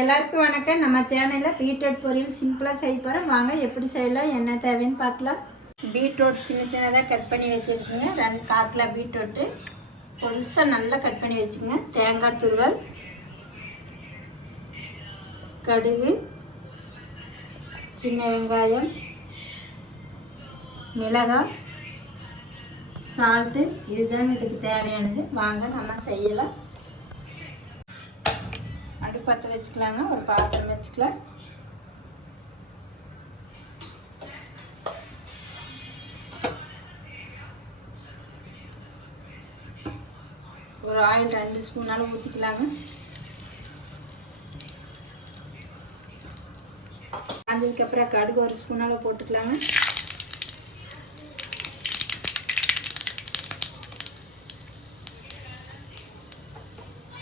எல்லாருக்கும் வணக்கம். நம்ம சேனலில் பீட்ரூட் பொரியல் சிம்பிளாக செய்ய போகிறோம். வாங்க எப்படி செய்யலாம், என்ன தேவைன்னு பார்க்கலாம். பீட்ரூட் சின்ன சின்னதாக கட் பண்ணி வச்சுருக்குங்க. 2 கிலோ பீட்ரூட்டு பொருசாக நல்லா கட் பண்ணி வச்சுங்க. தேங்காய் துருவல், கடுகு, சின்ன வெங்காயம், மிளகாய், சால்ட்டு, இதுதான் இதுக்கு தேவையானது. வாங்க நம்ம செய்யலாம். அடுப்பத்தை வச்சுக்கலாங்க. ஒரு பாத்திரம் வச்சுக்கலாம். ஒரு ஆயில் 2 ஸ்பூன் அளவு ஊற்றிக்கலாங்க. அதுக்கப்புறம் கடுகு 1 ஸ்பூன் அளவு போட்டுக்கலாங்க.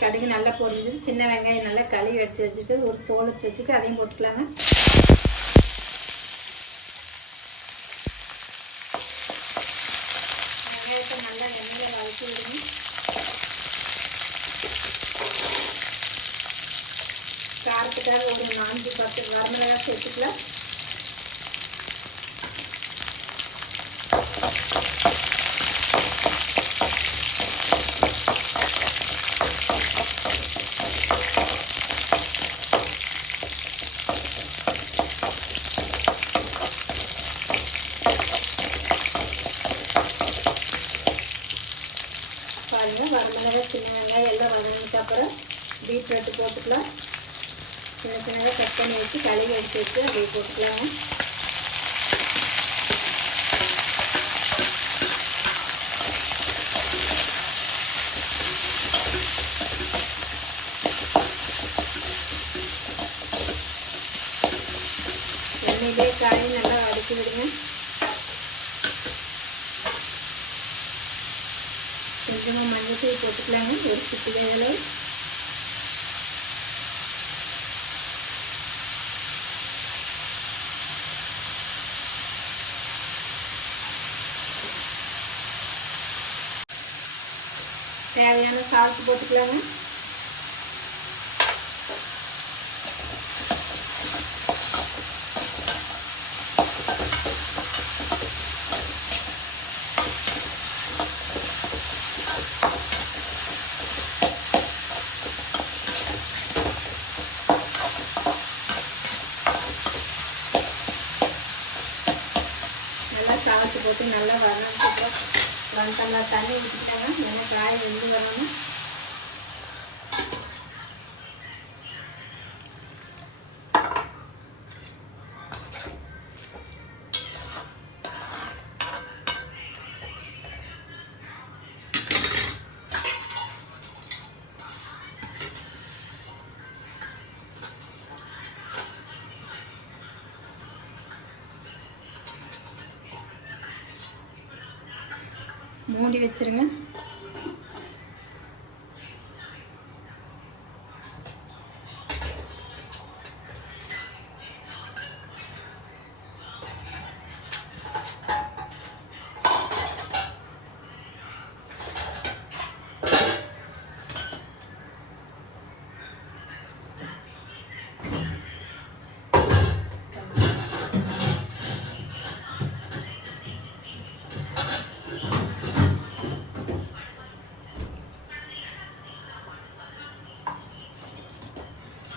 கடுகு நல்லா பொரிஞ்சது. சின்ன வெங்காயம் நல்லா கழுவி எடுத்து வச்சுட்டு ஒரு தோல் வச்சுட்டு அதையும் போட்டுக்கலாங்க. வெங்காயத்தை நல்லா எண்ணெயில் வதக்கி விடுங்க. காரத்துக்காக ஒரு 4-10 வரமிளகாய் சேர்த்துக்கலாம். வரமிளகாய், சின்ன வெங்காயம் எல்லாம் வதங்கிட்டு அப்புறம் பீட்ரூட்டு போட்டுக்கலாம். சின்ன சின்னதாக கட் பண்ணி வச்சு கழுவி எடுத்து வச்சு அப்படியே போட்டுக்கலாங்க. எண்ணெயிலே காய் நல்லா வதக்கி விடுங்க. கொஞ்சமாக மஞ்சள் போட்டுக்கலாங்க. ஒரு சிட்டிகை அளவு. தேவையான சால்ட் போட்டுக்கலாங்க. சால்ட்டு போட்டு நல்லா வரணும். 1 டம்ளர் தண்ணி ஊற்றிட்டாங்க. ஏன்னா காய் வெந்து வரணும். மூடி வச்சிருங்க.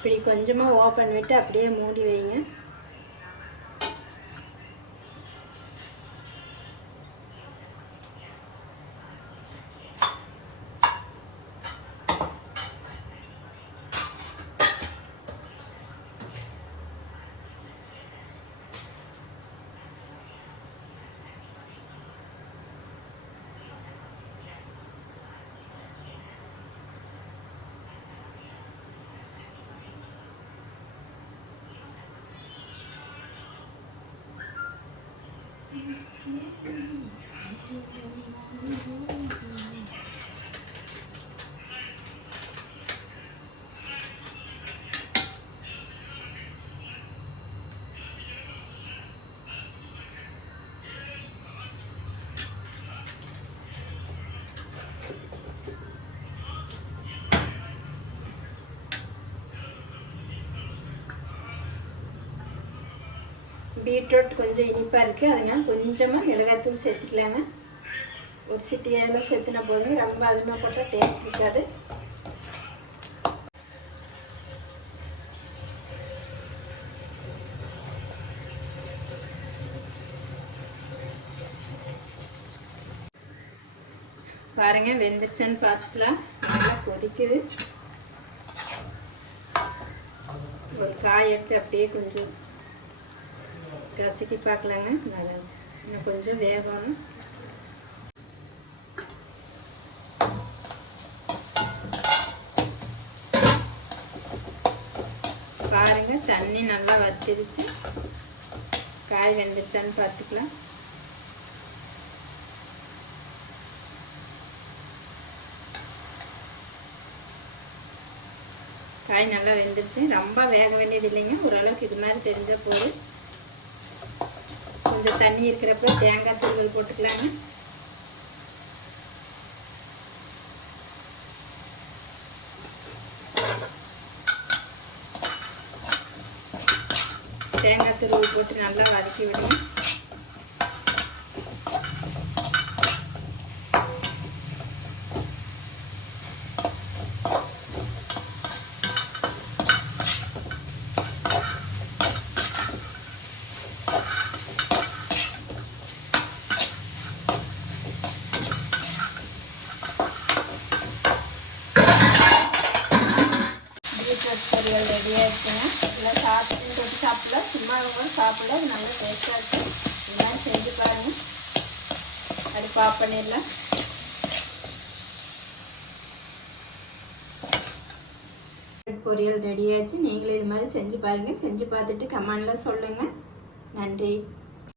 இப்படி கொஞ்சமாக ஓப்பன் விட்டு அப்படியே மூடி வைங்க. பீட்ரூட் கொஞ்சம் இனிப்பாக இருக்குது, அதனால் கொஞ்சமாக மிளகாத்தூள் சேர்த்துக்கலாங்க. ஒரு சிட்டி ஏலம் சேர்த்துனா போதுங்க, ரொம்ப அதிகமாக போட்டால் டேஸ்ட் இருக்காது. பாருங்கள் வெந்துருச்சுன்னு பார்த்துக்கலாம். நல்லா கொதிக்குது. ஒரு காய் எடுத்து அப்படியே கொஞ்சம் கசக்கி பார்க்கலாங்க. நல்லா இன்னும் கொஞ்சம் வேகணும். பாருங்க தண்ணி நல்லா வச்சிருச்சு. காய் வெந்துருச்சான்னு பார்த்துக்கலாம். காய் நல்லா வெந்துருச்சு. ரொம்ப வேக வேண்டியது இல்லைங்க, ஓரளவுக்கு இது மாதிரி தெரிஞ்ச போது. கொஞ்சம் தண்ணி இருக்கிறப்ப தேங்காய் தூள் போட்டுக்கலாங்க. தேங்காய் தூள் போட்டு நல்லா வதக்கி விடுங்க. பொரியல் ரெடியாக இருக்குங்க. எல்லாம் சாப்பிட்டு தொட்டு சாப்பிடலாம், சும்மா கூட சாப்பிடலாம். நல்ல டேஸ்ட்டாக இருக்கும். இதெல்லாம் செஞ்சு பாருங்கள். அடுப்பு ஆஃப் பண்ணிடலாம். பொரியல் ரெடி ஆயிடுச்சு. நீங்களும் இது மாதிரி செஞ்சு பாருங்கள். செஞ்சு பார்த்துட்டு கமெண்டில் சொல்லுங்கள். நன்றி.